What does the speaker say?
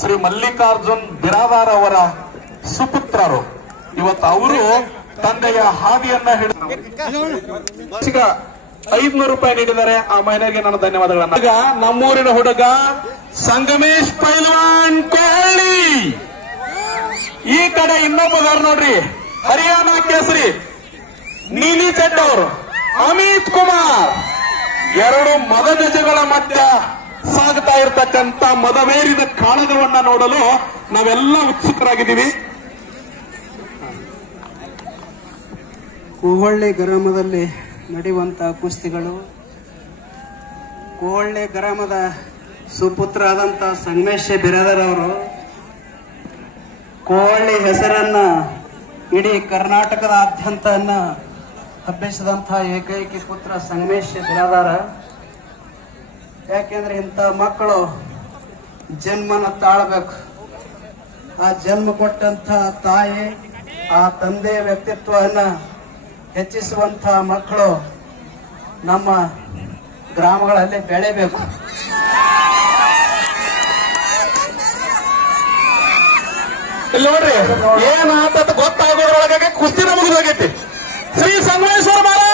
ಶ್ರೀ ಮಲ್ಲಿಕಾರ್ಜುನ್ ಬಿರಾದಾರ್ ಅವರ ಸುಪುತ್ರರು. ಇವತ್ತು ಅವರು ತಂದೆಯ ಹಾದಿಯನ್ನ ಹಿಡಿದು ಈಗ 500 ರೂಪಾಯಿ ನೀಡಿದ್ದಾರೆ. ಆ ಮಹಿಳೆಗೆ ನಾನು ಧನ್ಯವಾದಗಳನ್ನ. ಈಗ ನಮ್ಮೂರಿನ ಹುಡುಗ ಸಂಗಮೇಶ್ ಪೈಲ್ವಾನ್ ಕೋಹ್ಲಿ, ಈ ಕಡೆ ಇನ್ನೊಬ್ಬರು ನೋಡ್ರಿ ಹರಿಯಾಣ ಕೇಸರಿ ನೀಲಿ ಚೆಡ್ ಅವರು ಅಮಿತ್ ಕುಮಾರ್. ಎರಡು ಮದಗಜಗಳ ಮಧ್ಯ ಸಾಗುತ್ತಾ ಇರತಕ್ಕಂತ ಮದವೇರಿದ ಕಾಳಗವನ್ನ ನೋಡಲು ನಾವೆಲ್ಲ ಉತ್ಸುಕರಾಗಿದ್ದೀವಿ. ಕೋಹಳ್ಳಿ ಗ್ರಾಮದಲ್ಲಿ ನಡೆಯುವಂತಹ ಕುಸ್ತಿಗಳು, ಕೋಹಳ್ಳಿ ಗ್ರಾಮದ ಸುಪುತ್ರ ಆದಂತ ಸಂಗಮೇಶ್ ಬಿರಾದಾರ್ ಅವರು ಕೋಹಳ್ಳಿ ಹೆಸರನ್ನ ಇಡೀ ಕರ್ನಾಟಕದಾದ್ಯಂತ ಹಬ್ಬಿಸಿದಂತಹ ಏಕೈಕ ಪುತ್ರ ಸಂಗಮೇಶ್ ಬಿರಾದಾರ. ಯಾಕೆಂದ್ರೆ ಇಂಥ ಮಕ್ಕಳು ಜನ್ಮನ ತಾಳಬೇಕು. ಆ ಜನ್ಮ ಕೊಟ್ಟಂತ ತಾಯಿ, ಆ ತಂದೆಯ ವ್ಯಕ್ತಿತ್ವವನ್ನ ಹೆಚ್ಚಿಸುವಂತಹ ಮಕ್ಕಳು ನಮ್ಮ ಗ್ರಾಮಗಳಲ್ಲಿ ಬೆಳೆಯಬೇಕು. ಇಲ್ಲಿ ನೋಡ್ರಿ ಏನಾತ ಗೊತ್ತಾಗೋದ್ರೊಳಗೆ ಕುಸ್ತಿನ ಮುಗಿದೋಗೈತಿ. ಶ್ರೀ ಸಂಗಮೇಶ್ವರ ಮಹಾರಾಜ್